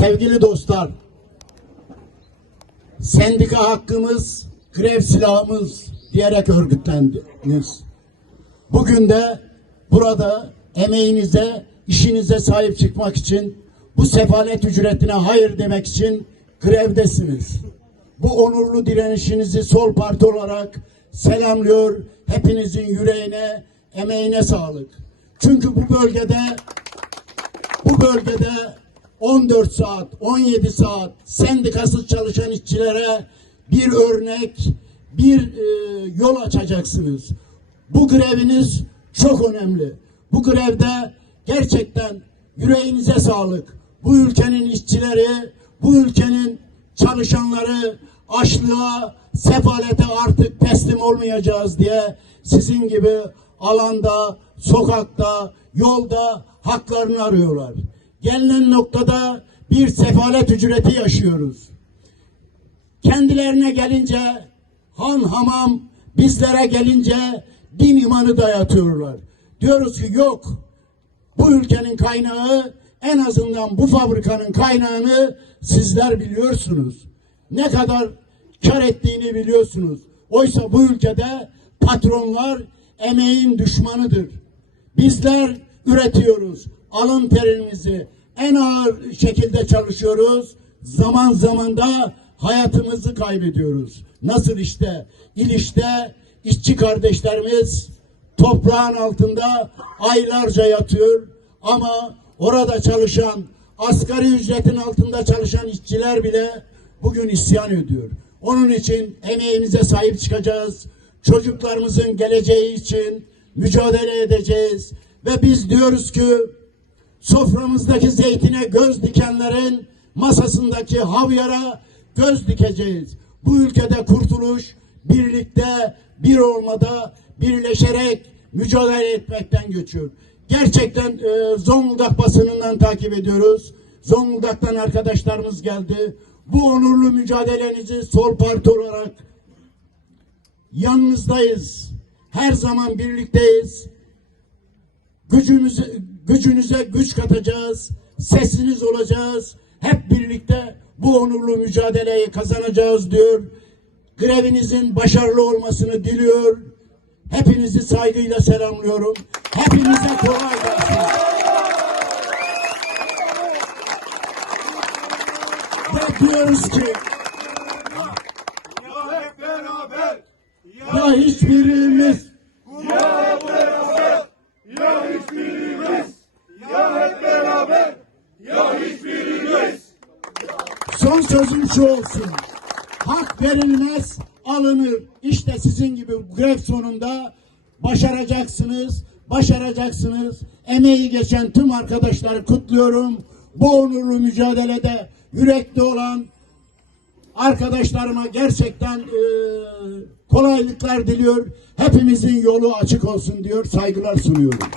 Sevgili dostlar, sendika hakkımız, grev silahımız diyerek örgütlendiniz. Bugün de burada emeğinize, işinize sahip çıkmak için, bu sefalet ücretine hayır demek için grevdesiniz. Bu onurlu direnişinizi sol parti olarak selamlıyor. Hepinizin yüreğine, emeğine sağlık. Çünkü bu bölgede bu bölgede 14 saat, 17 saat sendikasız çalışan işçilere bir örnek, bir e, yol açacaksınız. Bu greviniz çok önemli. Bu grevde gerçekten yüreğinize sağlık. Bu ülkenin işçileri, bu ülkenin çalışanları açlığa, sefalete artık teslim olmayacağız diye sizin gibi alanda, sokakta, yolda haklarını arıyorlar. Gelinen noktada bir sefalet ücreti yaşıyoruz. Kendilerine gelince han hamam, bizlere gelince din imanı dayatıyorlar. Diyoruz ki yok, bu ülkenin kaynağı en azından bu fabrikanın kaynağını sizler biliyorsunuz. Ne kadar kar ettiğini biliyorsunuz. Oysa bu ülkede patronlar emeğin düşmanıdır. Bizler üretiyoruz. Alın terimizi en ağır şekilde çalışıyoruz. Zaman zaman da hayatımızı kaybediyoruz. Nasıl işte İliş'te işçi kardeşlerimiz toprağın altında aylarca yatıyor ama orada çalışan asgari ücretin altında çalışan işçiler bile bugün isyan ediyor. Onun için emeğimize sahip çıkacağız. Çocuklarımızın geleceği için mücadele edeceğiz. Ve biz diyoruz ki soframızdaki zeytine göz dikenlerin masasındaki havyara göz dikeceğiz. Bu ülkede kurtuluş birlikte bir olmada birleşerek mücadele etmekten geçiyor. Gerçekten e, Zonguldak basınından takip ediyoruz. Zonguldak'tan arkadaşlarımız geldi. Bu onurlu mücadelenizi sol parti olarak yanınızdayız. Her zaman birlikteyiz. Gücümüze, gücünüze güç katacağız. Sesiniz olacağız. Hep birlikte bu onurlu mücadeleyi kazanacağız diyor. Grevinizin başarılı olmasını diliyor. Hepinizi saygıyla selamlıyorum. Hepinize kolay gelsin. Ve diyoruz ki Ya hep beraber, ya hiçbirimiz ya hiçbirimiz, ya hep beraber, ya hiçbirimiz. Son sözüm şu olsun. Hak verilmez, alınır. İşte sizin gibi grev sonunda başaracaksınız, başaracaksınız. Emeği geçen tüm arkadaşları kutluyorum. Bu onurlu mücadelede yürekli olan arkadaşlarıma gerçekten eee, kolaylıklar diliyor. Hepimizin yolu açık olsun diyor. Saygılar sunuyorum.